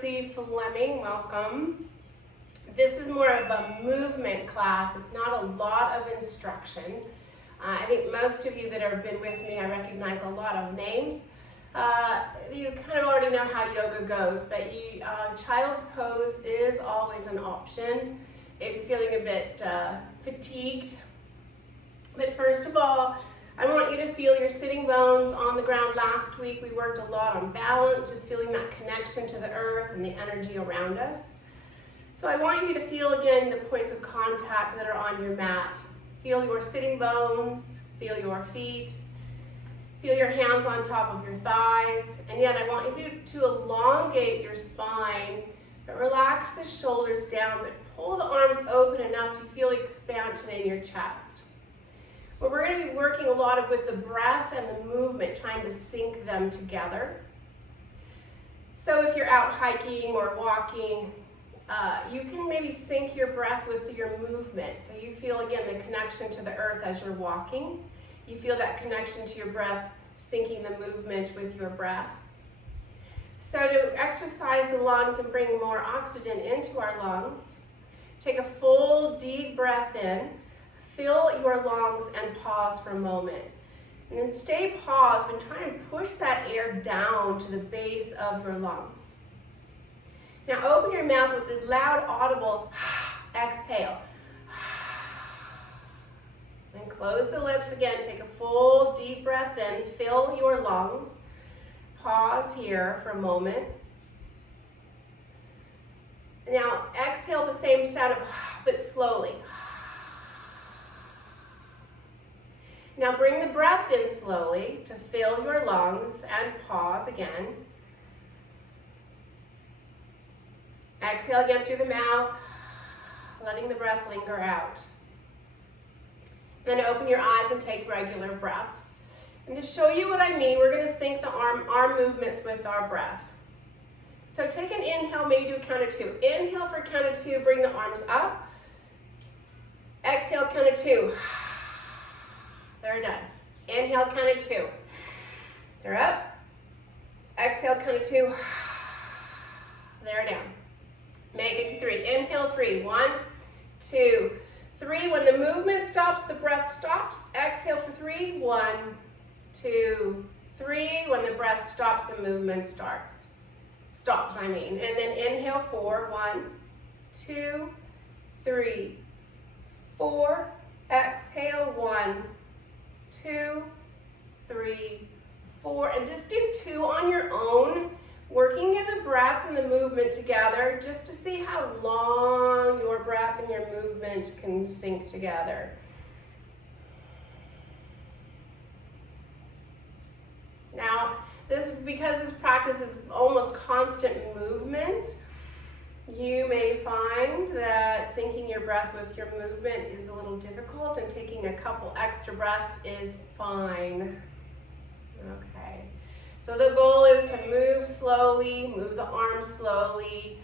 Josie Fleming, welcome. This is more of a movement class. It's not a lot of instruction. I think most of you that have been with me, I recognize a lot of names. You kind of already know how yoga goes, but child's pose is always an option if you're feeling a bit fatigued. But first of all, I want you to feel your sitting bones on the ground. Last week we worked a lot on balance, just feeling that connection to the earth and the energy around us. So I want you to feel again the points of contact that are on your mat. Feel your sitting bones, feel your feet, feel your hands on top of your thighs. And yet I want you to elongate your spine, but relax the shoulders down, but pull the arms open enough to feel expansion in your chest. But we're going to be working a lot with the breath and the movement, trying to sync them together. So if you're out hiking or walking, you can maybe sync your breath with your movement. So you feel, again, the connection to the earth as you're walking. You feel that connection to your breath, syncing the movement with your breath. So to exercise the lungs and bring more oxygen into our lungs, take a full deep breath in. Fill your lungs and pause for a moment. And then stay paused and try and push that air down to the base of your lungs. Now open your mouth with a loud, audible exhale. And close the lips again. Take a full deep breath in. Fill your lungs. Pause here for a moment. Now exhale the same sound of but slowly. Now bring the breath in slowly to fill your lungs and pause again. Exhale again through the mouth, letting the breath linger out. Then open your eyes and take regular breaths. And to show you what I mean, we're going to sync the arm movements with our breath. So take an inhale, maybe do a count of 2. Inhale for count of 2, bring the arms up. Exhale, count of 2. They're done. Inhale, count of 2. They're up. Exhale, count of 2. They're down. Make it to 3. Inhale, 3. 1, 2, 3. When the movement stops, the breath stops. Exhale for 3. 1, 2, 3. When the breath stops, the movement starts. And then inhale, 4. 1, 2, 3, 4. Exhale, 1, 2, 3, 4, and just do 2 on your own, working in the breath and the movement together just to see how long your breath and your movement can sync together. Now, because this practice is almost constant movement, you may find that syncing your breath with your movement is a little difficult, and taking a couple extra breaths is fine. Okay, so the goal is to move slowly, move the arms slowly.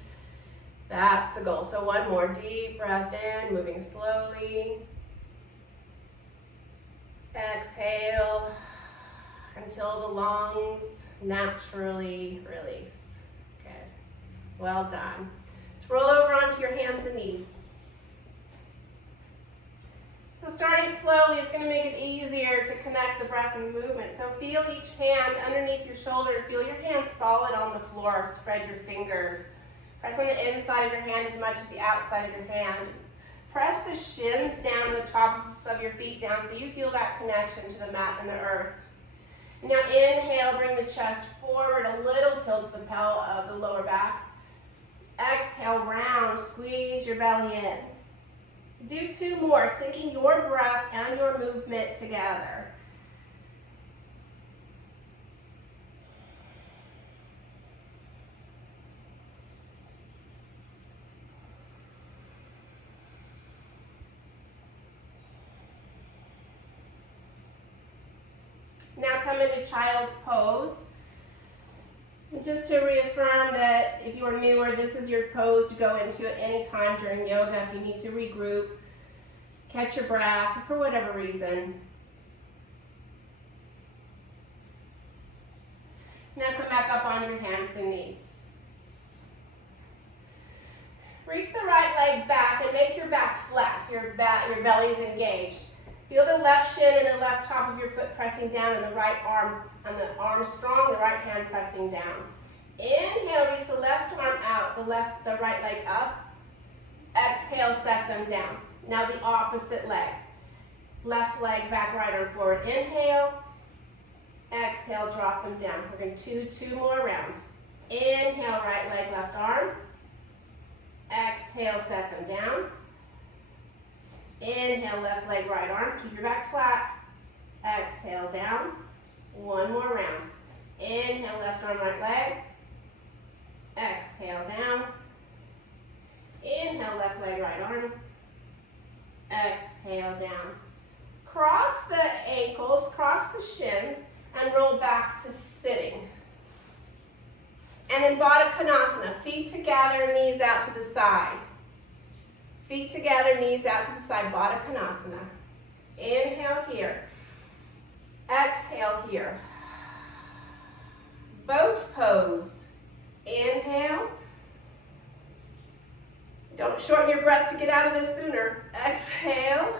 That's the goal. So one more deep breath in, moving slowly. Exhale until the lungs naturally release. Good. Well done. Roll over onto your hands and knees. So starting slowly, it's going to make it easier to connect the breath and movement. So feel each hand underneath your shoulder. Feel your hands solid on the floor. Spread your fingers. Press on the inside of your hand as much as the outside of your hand. Press the shins down and the tops of your feet down so you feel that connection to the mat and the earth. Now inhale, bring the chest forward, a little tilt to the the lower back. Exhale, round, squeeze your belly in. Do 2 more, syncing your breath and your movement together. Now come into child's pose. Just to reaffirm that if you are newer, this is your pose to go into at any time during yoga. If you need to regroup, catch your breath for whatever reason. Now come back up on your hands and knees. Reach the right leg back and make your back flat so your belly is engaged. Feel the left shin and the left top of your foot pressing down and the right arm, and the arm strong, the right hand pressing down. Inhale, reach the left arm out, the right leg up. Exhale, set them down. Now the opposite leg. Left leg back, right arm forward. Inhale. Exhale, drop them down. We're going to do two more rounds. Inhale, right leg, left arm. Exhale, set them down. Inhale, left leg, right arm. Keep your back flat. Exhale, down. One more round. Inhale, left arm, right leg. Exhale, down. Inhale, left leg, right arm. Exhale, down. Cross the ankles, cross the shins, and roll back to sitting. And then Baddha Konasana, feet together, knees out to the side. Feet together, knees out to the side, Baddha Konasana. Inhale here. Exhale here. Boat pose. Inhale. Don't shorten your breath to get out of this sooner. Exhale.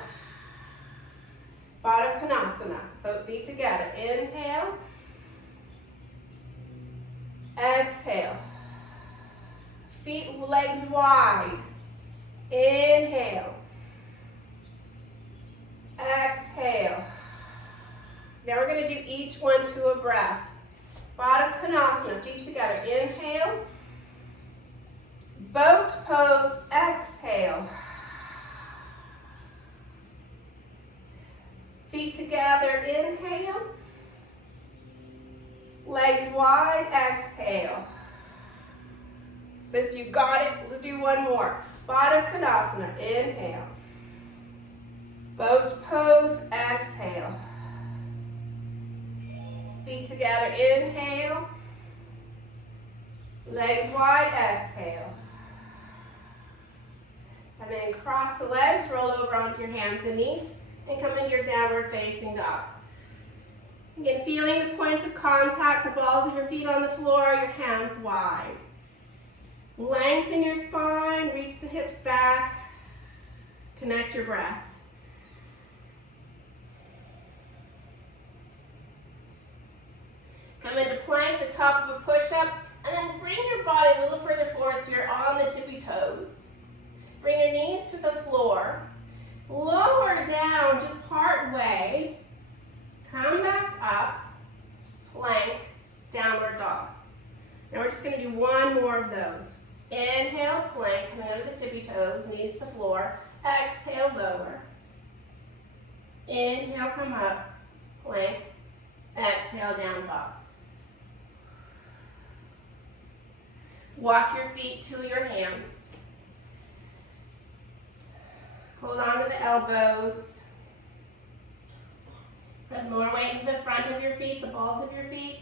Baddha Konasana. Both feet together. Inhale. Exhale. Feet, legs wide. Inhale. Exhale. Now we're going to do each one to a breath. Baddha Konasana. Feet together. Inhale. Boat pose. Exhale. Feet together. Inhale. Legs wide. Exhale. Since you got it, let's do one more. Baddha Konasana. Inhale. Boat pose. Exhale. Feet together. Inhale. Legs wide. Exhale. And then cross the legs, roll over onto your hands and knees, and come into your downward facing dog. Again, feeling the points of contact, the balls of your feet on the floor, your hands wide. Lengthen your spine, reach the hips back, connect your breath. Come into plank, the top of a push-up, and then bring your body a little further forward so you're on the tippy toes. Bring your knees to the floor. Lower down just part way. Come back up. Plank, downward dog. Now we're just going to do one more of those. Inhale, plank, coming under the tippy toes, knees to the floor. Exhale, lower. Inhale, come up. Plank. Exhale, down dog. Walk your feet to your hands. Hold on to the elbows. Press more weight into the front of your feet, the balls of your feet.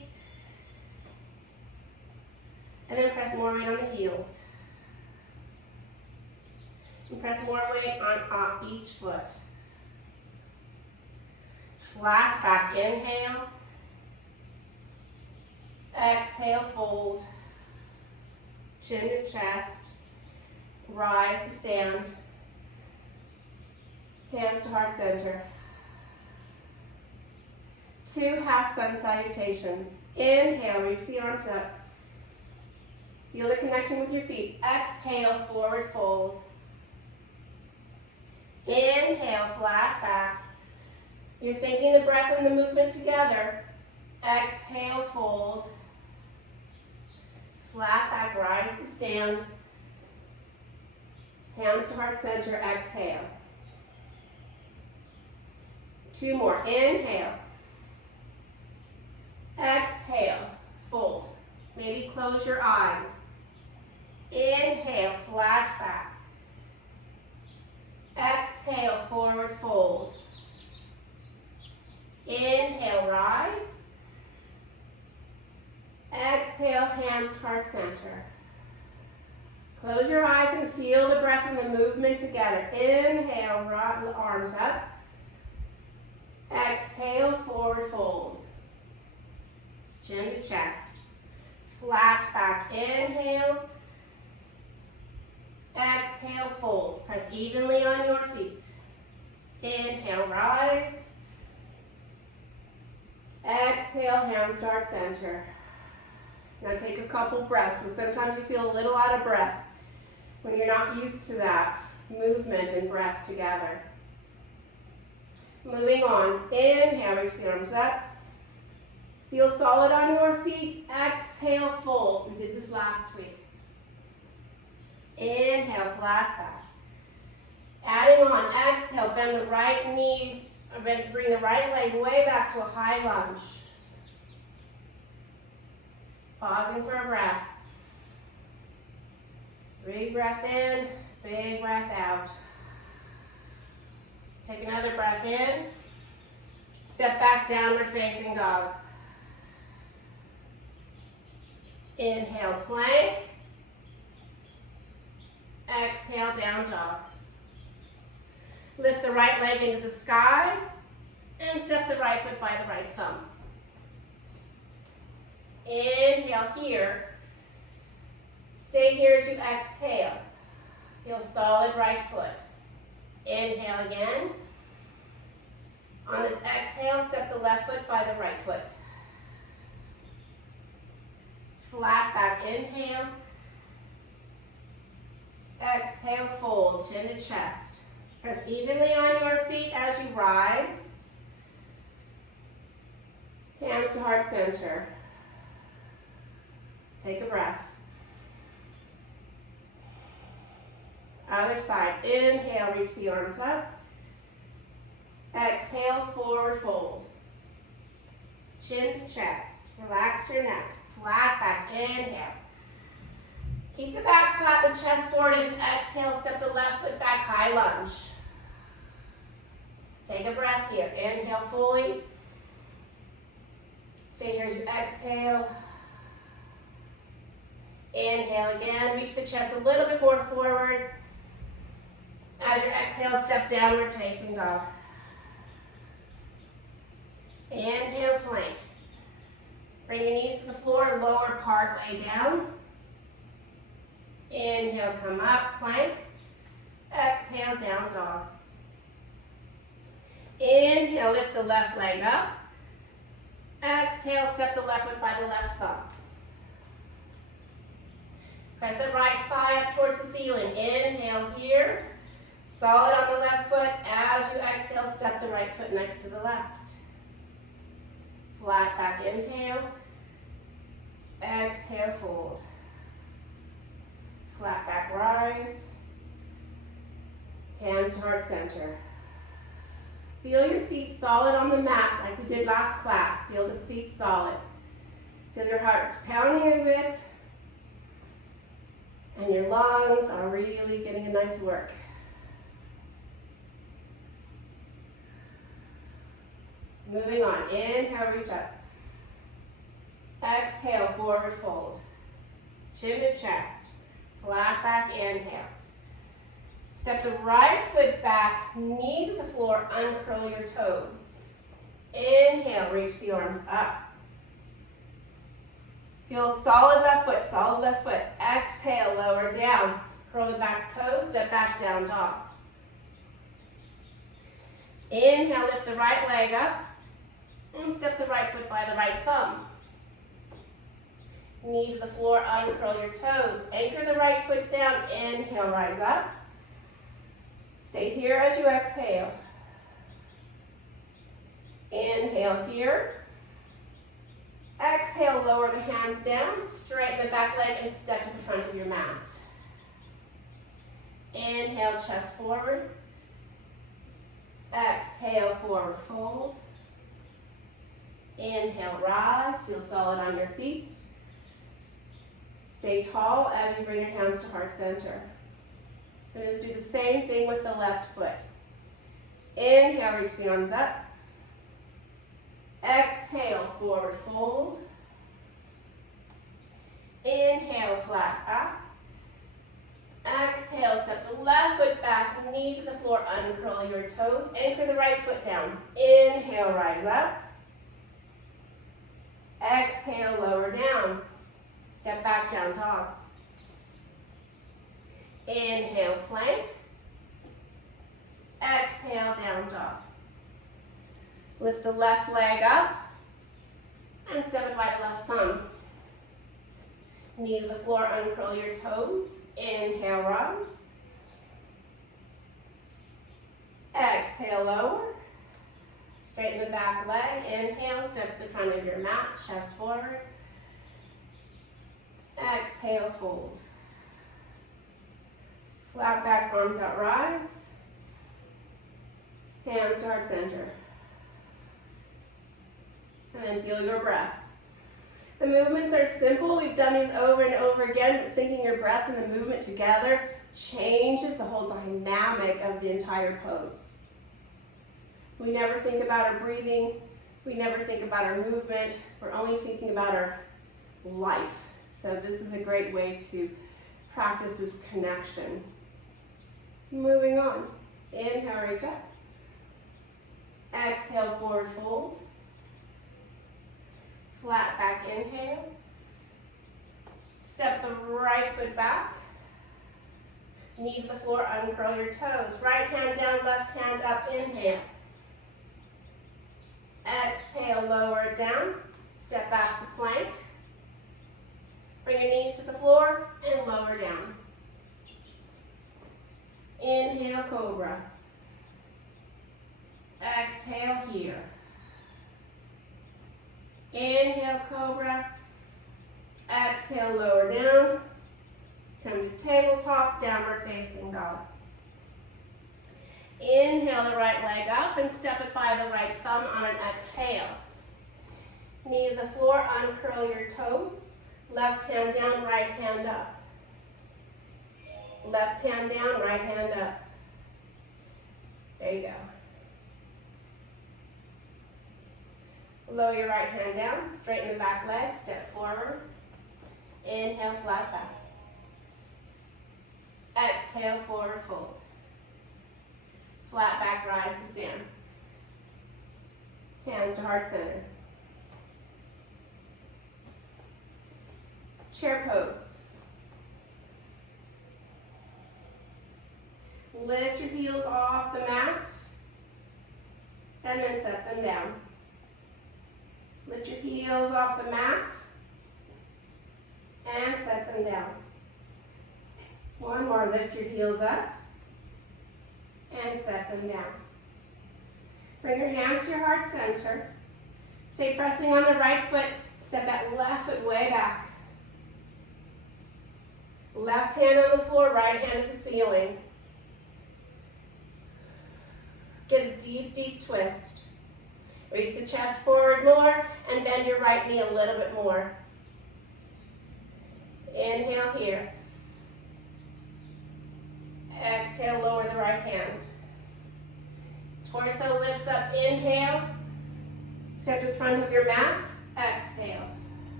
And then press more weight on the heels. And press more weight on each foot. Flat back, inhale. Exhale, fold. Chin to chest. Rise to stand. Hands to heart center. 2 half sun salutations. Inhale, reach the arms up. Feel the connection with your feet. Exhale, forward fold. Inhale, flat back. You're syncing the breath and the movement together. Exhale, fold. Flat back, rise to stand. Hands to heart center, exhale. 2 more. Inhale. Exhale. Fold. Maybe close your eyes. Inhale. Flat back. Exhale. Forward fold. Inhale. Rise. Exhale. Hands to heart center. Close your eyes and feel the breath and the movement together. Inhale. Rock the arms up. Exhale, forward fold. Chin to chest. Flat back, inhale. Exhale. Press evenly on your feet. Inhale, rise. Exhale, hands to heart center. Now take a couple breaths, so sometimes you feel a little out of breath when you're not used to that movement and breath together. Moving on, inhale, reach the arms up. Feel solid on your feet, exhale, fold. We did this last week. Inhale, flat back. Adding on, exhale, bend the right knee, bring the right leg way back to a high lunge. Pausing for a breath. Big breath in, big breath out. Take another breath in. Step back, downward facing dog. Inhale, plank. Exhale, down dog. Lift the right leg into the sky and step the right foot by the right thumb. Inhale here. Stay here as you exhale. Feel solid right foot. Inhale again. On this exhale, step the left foot by the right foot. Flat back, inhale. Exhale, fold, chin to chest. Press evenly on your feet as you rise. Hands to heart center. Take a breath. Other side. Inhale, reach the arms up. Exhale, forward fold. Chin to chest. Relax your neck. Flat back. Inhale. Keep the back flat, the chest forward as you exhale. Step the left foot back, high lunge. Take a breath here. Inhale fully. Stay here as you exhale. Inhale again. Reach the chest a little bit more forward. As your exhale, step downward facing dog. Inhale, plank. Bring your knees to the floor, lower part way down. Inhale, come up, plank. Exhale, down dog. Inhale, lift the left leg up. Exhale, step the left foot by the left thumb. Press the right thigh up towards the ceiling. Inhale here. Solid on the left foot. As you exhale, step the right foot next to the left. Flat back, inhale. Exhale, fold. Flat back, rise. Hands to heart center. Feel your feet solid on the mat like we did last class. Feel the feet solid. Feel your heart pounding a bit. And your lungs are really getting a nice work. Moving on. Inhale, reach up. Exhale, forward fold. Chin to chest. Flat back, inhale. Step the right foot back, knee to the floor, uncurl your toes. Inhale, reach the arms up. Feel solid left foot, solid left foot. Exhale, lower down. Curl the back toes, step back, down dog. Inhale, lift the right leg up. And step the right foot by the right thumb. Knee to the floor, uncurl your toes. Anchor the right foot down. Inhale, rise up. Stay here as you exhale. Inhale here. Exhale, lower the hands down. Straighten the back leg and step to the front of your mat. Inhale, chest forward. Exhale, forward fold. Inhale, rise. Feel solid on your feet. Stay tall as you bring your hands to heart center. We're going to do the same thing with the left foot. Inhale, reach the arms up. Exhale, forward fold. Inhale, flat back. Exhale, step the left foot back, knee to the floor, uncurl your toes. Anchor the right foot down. Inhale, rise up. Exhale, lower down. Step back, down dog. Inhale, plank. Exhale, down dog. Lift the left leg up and step it by the left thumb. Knee to the floor, uncurl your toes. Inhale, rise. Exhale, lower. Straighten the back leg. Inhale, step to the front of your mat, chest forward. Exhale, fold. Flat back, arms out, rise. Hands to heart center. And then feel your breath. The movements are simple. We've done these over and over again, but syncing your breath and the movement together changes the whole dynamic of the entire pose. We never think about our breathing. We never think about our movement. We're only thinking about our life. So this is a great way to practice this connection. Moving on. Inhale, reach up. Exhale, forward fold. Flat back inhale. Step the right foot back. Knee to the floor, uncurl your toes. Right hand down, left hand up, inhale. Exhale, lower it down. Step back to plank. Bring your knees to the floor and lower down. Inhale, cobra. Exhale here. Inhale, cobra. Exhale, lower down. Come to tabletop, downward facing dog. Inhale the right leg up and step it by the right thumb on an exhale. Knee to the floor, uncurl your toes. Left hand down, right hand up. Left hand down, right hand up. There you go. Lower your right hand down, straighten the back leg, step forward. Inhale, flat back. Exhale, forward fold. Flat back, rise to stand. Hands to heart center. Chair pose. Lift your heels off the mat and then set them down. Lift your heels off the mat and set them down. One more, lift your heels up and set them down. Bring your hands to your heart center. Stay pressing on the right foot, step that left foot way back. Left hand on the floor, right hand at the ceiling. Get a deep, deep twist. Reach the chest forward more and bend your right knee a little bit more. Inhale here. Exhale, lower the right hand. Torso lifts up, inhale. Step to the front of your mat, exhale.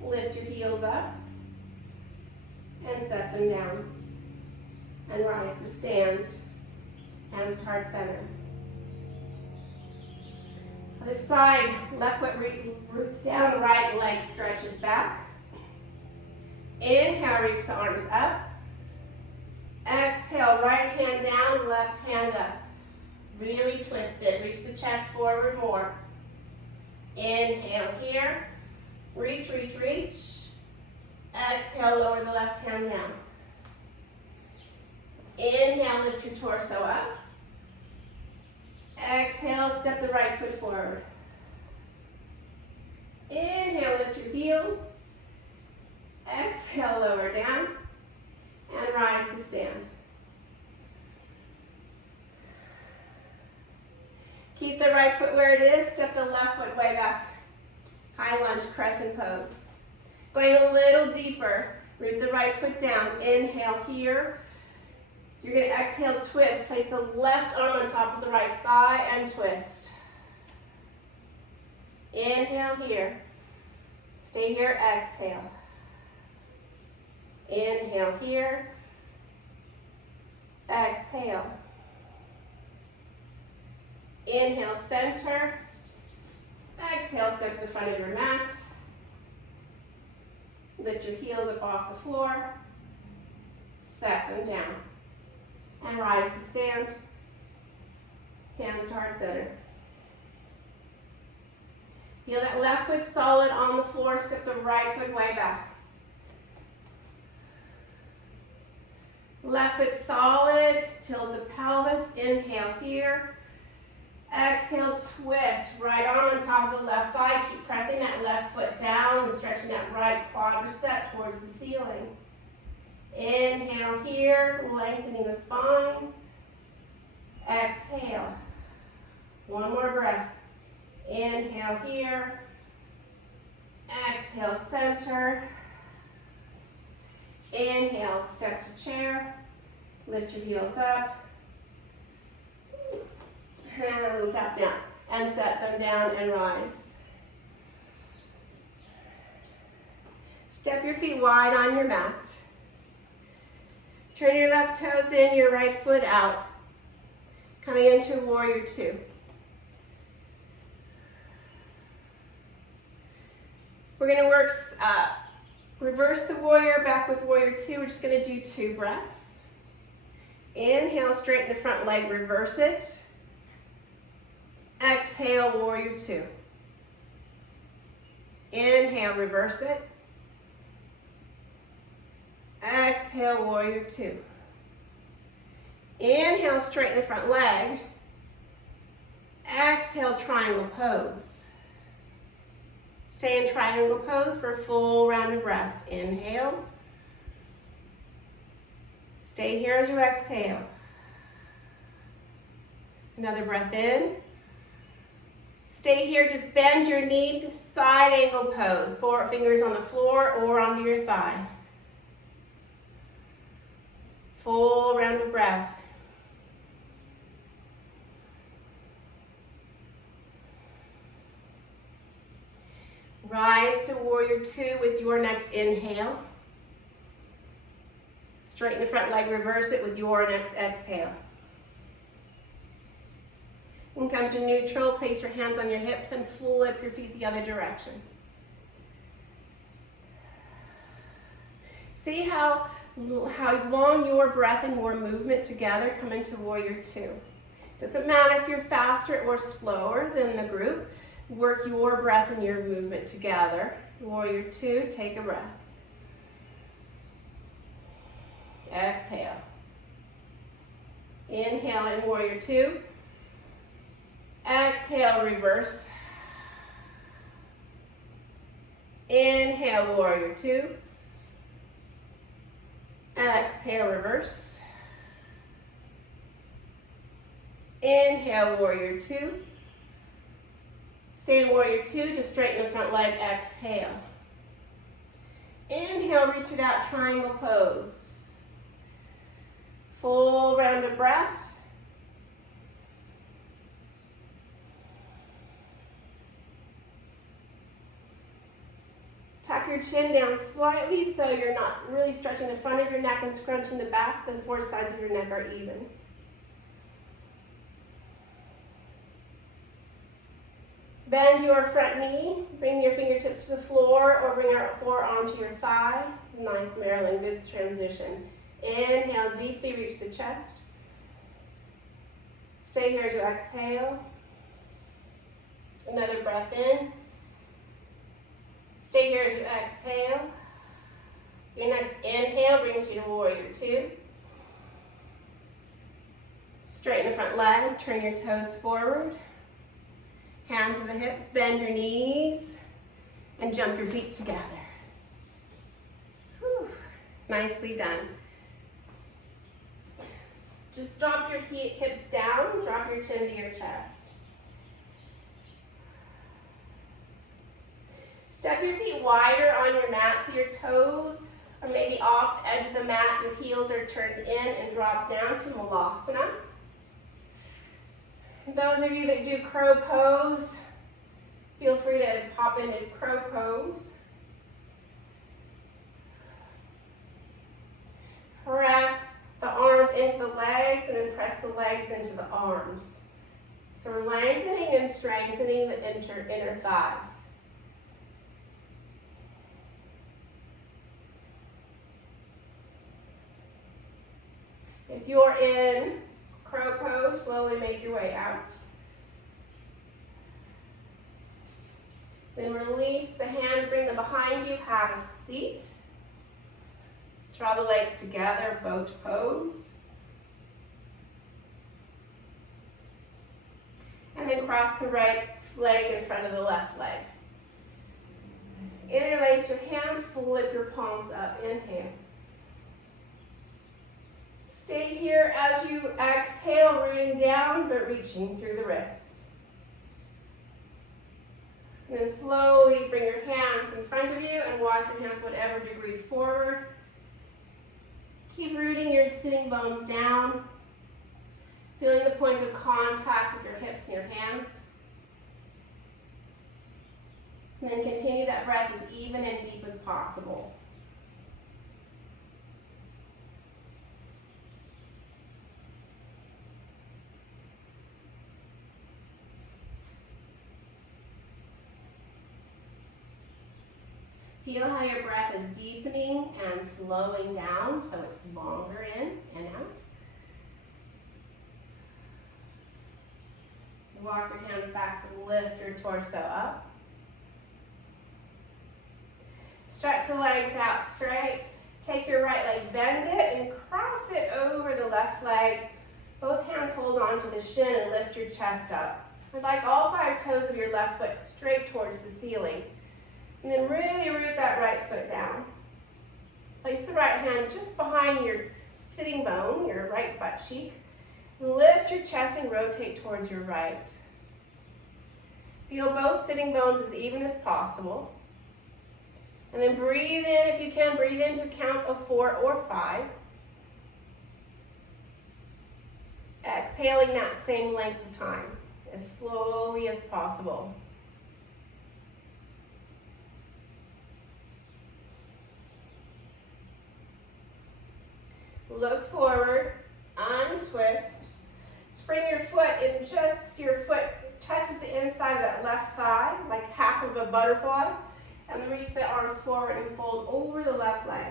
Lift your heels up and set them down. And rise to stand. Hands to heart center. Other side, left foot roots down, right leg stretches back. Inhale, reach the arms up. Exhale, right hand down, left hand up. Really twist it, reach the chest forward more. Inhale here, reach, reach, reach. Exhale, lower the left hand down. Inhale, lift your torso up. Exhale, step the right foot forward. Inhale, lift your heels. Exhale, lower down. And rise to stand. Keep the right foot where it is. Step the left foot way back. High lunge, crescent pose. Going a little deeper. Root the right foot down. Inhale here. You're going to exhale, twist. Place the left arm on top of the right thigh and twist. Inhale here. Stay here, exhale. Inhale here. Exhale. Inhale, center. Exhale, step to the front of your mat. Lift your heels up off the floor. Set them down. And rise to stand. Hands to heart center. Feel that left foot solid on the floor. Step the right foot way back. Left foot solid. Tilt the pelvis. Inhale here. Exhale, twist. Right arm on top of the left thigh. Keep pressing that left foot down and stretching that right quadricep towards the ceiling. Inhale here, lengthening the spine. Exhale. One more breath. Inhale here. Exhale, center. Inhale, step to chair. Lift your heels up. And a little tap dance. And set them down and rise. Step your feet wide on your mat. Turn your left toes in, your right foot out. Coming into warrior two. We're going to work, reverse the warrior, back with warrior two. We're just going to do 2 breaths. Inhale, straighten the front leg, reverse it. Exhale, warrior two. Inhale, reverse it. Exhale, warrior two. Inhale, straighten the front leg. Exhale, triangle pose. Stay in triangle pose for a full round of breath. Inhale. Stay here as you exhale. Another breath in. Stay here, just bend your knee, side angle pose. 4 fingers on the floor or onto your thigh. Full round of breath. Rise to warrior two with your next inhale. Straighten the front leg, reverse it with your next exhale. And come to neutral, place your hands on your hips and flip your feet the other direction. See how long your breath and your movement together come into warrior two. Doesn't matter if you're faster or slower than the group, work your breath and your movement together. Warrior two, take a breath. Exhale. Inhale in warrior two. Exhale, reverse. Inhale, warrior two. Exhale, reverse. Inhale, warrior two. Stay in warrior two, just straighten the front leg, exhale. Inhale, reach it out, triangle pose. Full round of breath. Tuck your chin down slightly so you're not really stretching the front of your neck and scrunching the back. The 4 sides of your neck are even. Bend your front knee, bring your fingertips to the floor or bring your forearm to your thigh. Nice Marilyn Goods transition. Inhale, deeply reach the chest. Stay here as you exhale. Another breath in. Stay here as you exhale. Your next inhale brings you to warrior two. Straighten the front leg, turn your toes forward. Hands to the hips, bend your knees, and jump your feet together. Whew. Nicely done. Just drop your hips down, drop your chin to your chest. Step your feet wider on your mat so your toes are maybe off the edge of the mat, your heels are turned in and drop down to Malasana. Those of you that do crow pose, feel free to pop into crow pose. Press the arms into the legs and then press the legs into the arms. So we're lengthening and strengthening the inner thighs. If you're in Crow pose, slowly make your way out. Then release the hands, bring them behind you, have a seat. Draw the legs together, boat pose. And then cross the right leg in front of the left leg. Interlace your hands, flip your palms up, inhale. Stay here as you exhale, rooting down, but reaching through the wrists. And then slowly bring your hands in front of you and walk your hands whatever degree forward. Keep rooting your sitting bones down, feeling the points of contact with your hips and your hands. And then continue that breath as even and deep as possible. Feel how your breath is deepening and slowing down, so it's longer in and out. Walk your hands back to lift your torso up. Stretch the legs out straight. Take your right leg, bend it, and cross it over the left leg. Both hands hold on to the shin and lift your chest up. I'd like all 5 toes of your left foot straight towards the ceiling. And then really root that right foot down. Place the right hand just behind your sitting bone, your right butt cheek. Lift your chest and rotate towards your right. Feel both sitting bones as even as possible. And then breathe in, if you can, breathe into a count of 4 or 5. Exhaling that same length of time, as slowly as possible. Look forward, untwist. Bring your foot in, just your foot touches the inside of that left thigh, like half of a butterfly, and then reach the arms forward and fold over the left leg.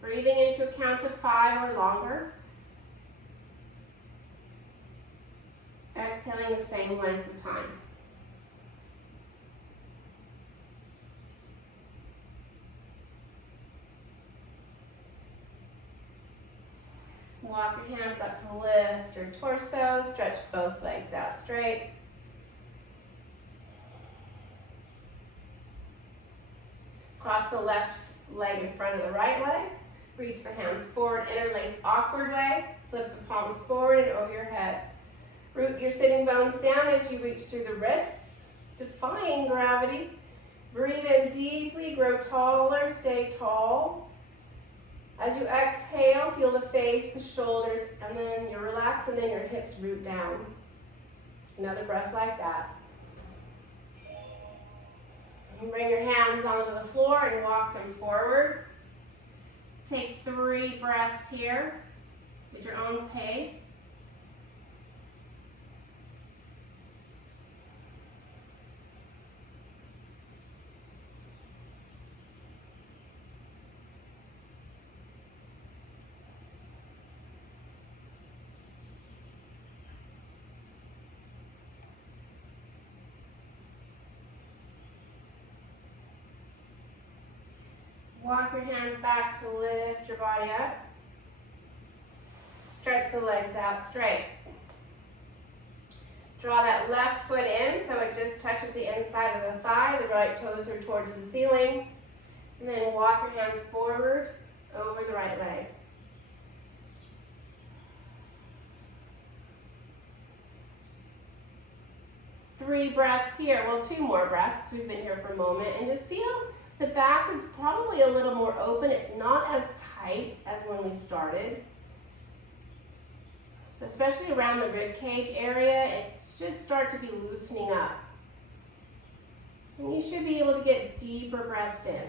Breathing into a count of 5 or longer. Exhaling the same length of time. Walk your hands up to lift your torso, stretch both legs out straight. Cross the left leg in front of the right leg. Reach the hands forward, interlace awkward way. Flip the palms forward and over your head. Root your sitting bones down as you reach through the wrists, defying gravity. Breathe in deeply, grow taller, stay tall. As you exhale, feel the face, the shoulders, and then you relax, and then your hips root down. Another breath like that. And bring your hands onto the floor and walk them forward. Take 3 breaths here at your own pace. Walk your hands back to lift your body up. Stretch the legs out straight. Draw that left foot in so it just touches the inside of the thigh. The right toes are towards the ceiling. And then walk your hands forward over the right leg. Three breaths here. Well, 2 more breaths. We've been here for a moment. And just feel the back is probably a little more open. It's not as tight as when we started. Especially around the rib cage area, it should start to be loosening up. And you should be able to get deeper breaths in.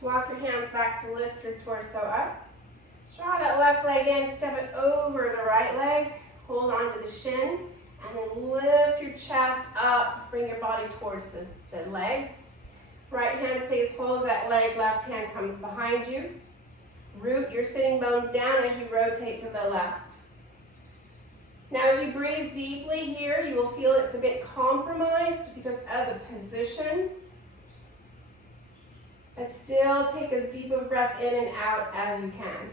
Walk your hands back to lift your torso up. Draw that left leg in, step it over the right leg. Hold on to the shin. And then lift your chest up, bring your body towards the leg. Right hand stays hold of that leg, left hand comes behind you. Root your sitting bones down as you rotate to the left. Now as you breathe deeply here, you will feel it's a bit compromised because of the position. But still take as deep of a breath in and out as you can.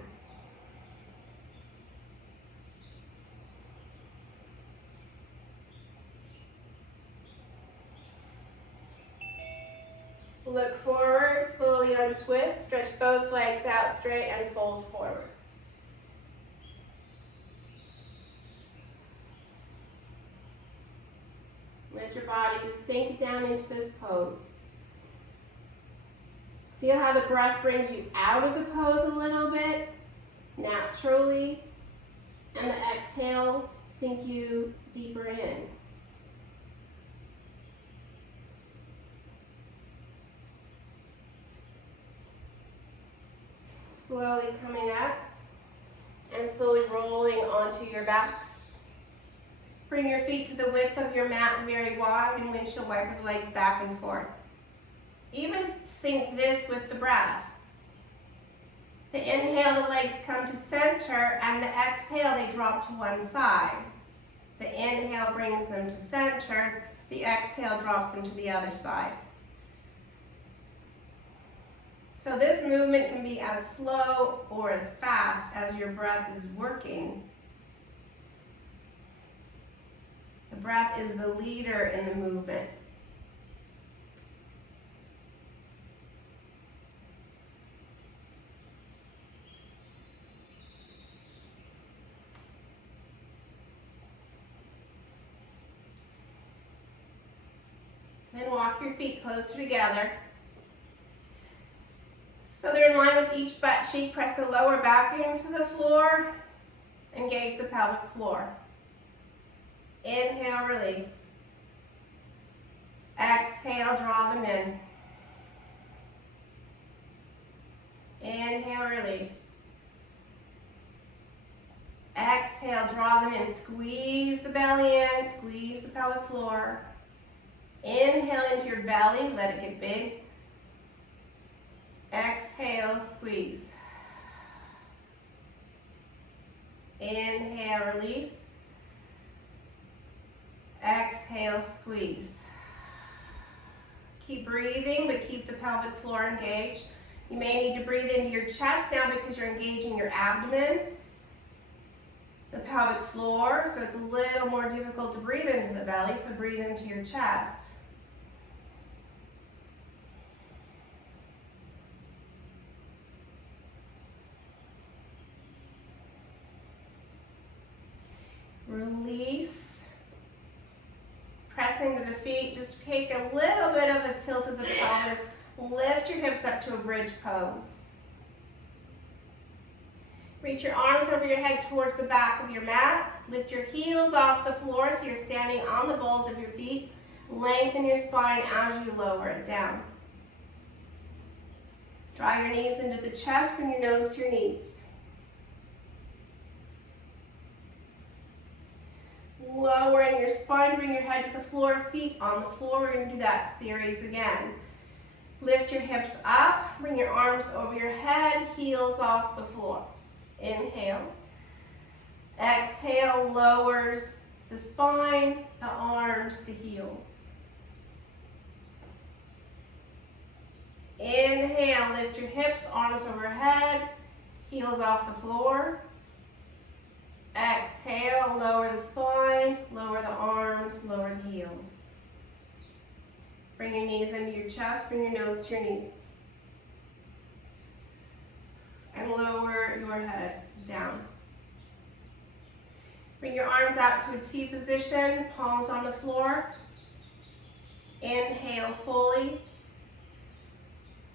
Look forward, slowly untwist, stretch both legs out straight and fold forward. Let your body just sink down into this pose. Feel how the breath brings you out of the pose a little bit, naturally, and the exhales sink you deeper in. Slowly coming up and slowly rolling onto your backs. Bring your feet to the width of your mat very wide and windshield wiper the legs back and forth. Even sync this with the breath. The inhale, the legs come to center, and the exhale, they drop to one side. The inhale brings them to center, the exhale drops them to the other side. So this movement can be as slow or as fast as your breath is working. The breath is the leader in the movement. Then walk your feet closer together. So they're in line with each butt cheek. Press the lower back into the floor. Engage the pelvic floor. Inhale, release. Exhale, draw them in. Inhale, release. Exhale, draw them in. Squeeze the belly in, squeeze the pelvic floor. Inhale into your belly, let it get big. Exhale, squeeze. Inhale, release. Exhale, squeeze. Keep breathing, but keep the pelvic floor engaged. You may need to breathe into your chest now because you're engaging your abdomen, the pelvic floor, so it's a little more difficult to breathe into the belly, so breathe into your chest. Release. Press into the feet. Just take a little bit of a tilt of the pelvis. Lift your hips up to a bridge pose. Reach your arms over your head towards the back of your mat. Lift your heels off the floor so you're standing on the balls of your feet. Lengthen your spine as you lower it down. Draw your knees into the chest. Bring your nose to your knees. Lowering your spine, bring your head to the floor, feet on the floor. We're going to do that series again. Lift your hips up, bring your arms over your head, heels off the floor. Inhale. Exhale, lowers the spine, the arms, the heels. Inhale, lift your hips, arms overhead, heels off the floor. Exhale, lower the spine, lower the arms, lower the heels. Bring your knees into your chest, bring your nose to your knees. And lower your head down. Bring your arms out to a T position, palms on the floor. Inhale fully.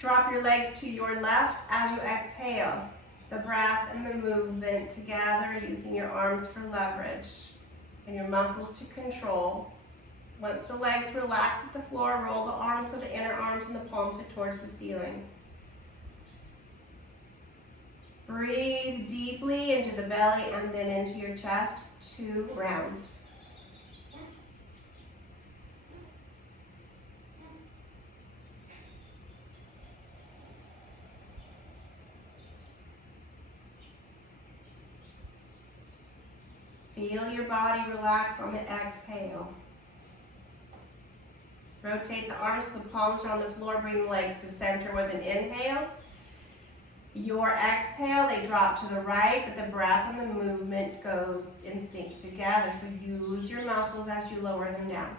Drop your legs to your left as you exhale. The breath and the movement together, using your arms for leverage and your muscles to control. Once the legs relax at the floor, roll the arms of the inner arms and the palms towards the ceiling. Breathe deeply into the belly and then into your chest, 2 rounds. Feel your body relax on the exhale. Rotate the arms, the palms are on the floor, bring the legs to center with an inhale. Your exhale, they drop to the right, but the breath and the movement go in sync together. So use your muscles as you lower them down.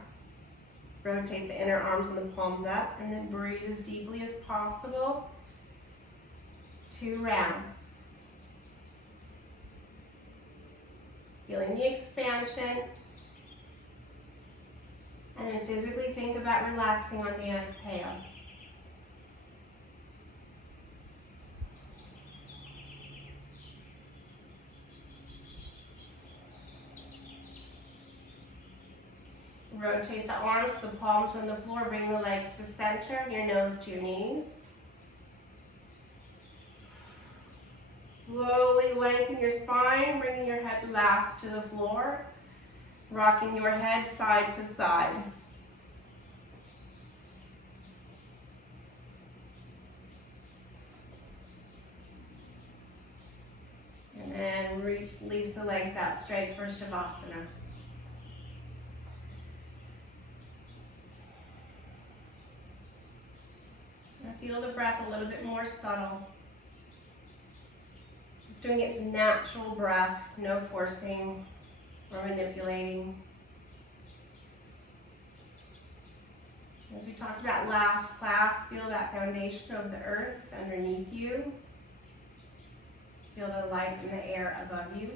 Rotate the inner arms and the palms up, and then breathe as deeply as possible. 2 rounds. Feeling the expansion. And then physically think about relaxing on the exhale. Rotate the arms, the palms on the floor, bring the legs to center, your nose to your knees. Slowly lengthen your spine, bringing your head last to the floor, rocking your head side to side. And then release the legs out straight for Shavasana. Now feel the breath a little bit more subtle. Just doing its natural breath, no forcing or manipulating. As we talked about last class, feel that foundation of the earth underneath you. Feel the light in the air above you.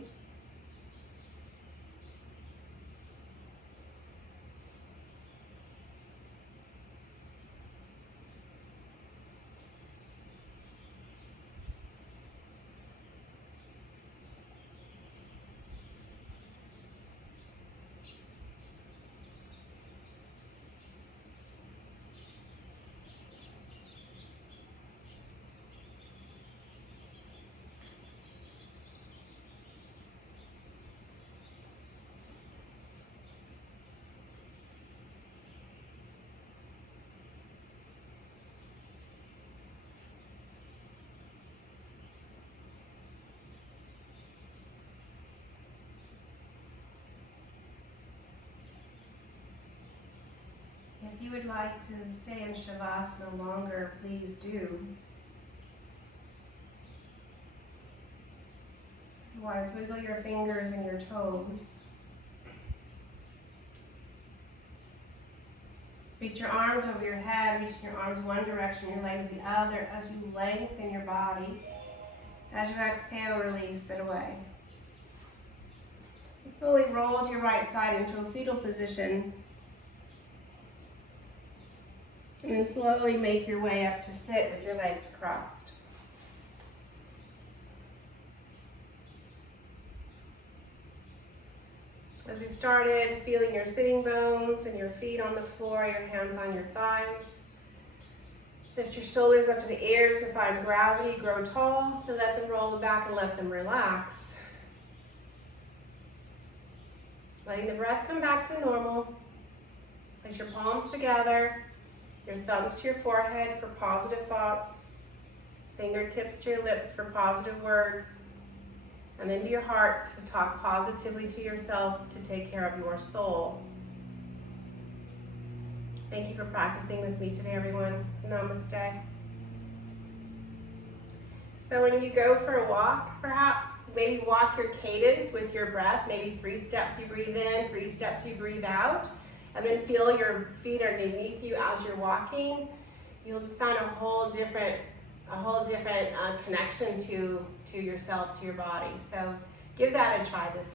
If you would like to stay in Shavasana longer, please do. Otherwise, wiggle your fingers and your toes. Reach your arms over your head, reaching your arms one direction, your legs the other, as you lengthen your body. As you exhale, release it away. And slowly roll to your right side into a fetal position. And then slowly make your way up to sit with your legs crossed. As we started, feeling your sitting bones and your feet on the floor, your hands on your thighs. Lift your shoulders up to the ears to find gravity, grow tall, and let them roll back and let them relax. Letting the breath come back to normal. Place your palms together. Your thumbs to your forehead for positive thoughts, fingertips to your lips for positive words, and into your heart to talk positively to yourself to take care of your soul. Thank you for practicing with me today, everyone. Namaste. So when you go for a walk, perhaps, maybe walk your cadence with your breath, maybe 3 steps you breathe in, 3 steps you breathe out. And then feel your feet underneath you as you're walking. You'll just find a whole different connection to yourself, to your body. So give that a try this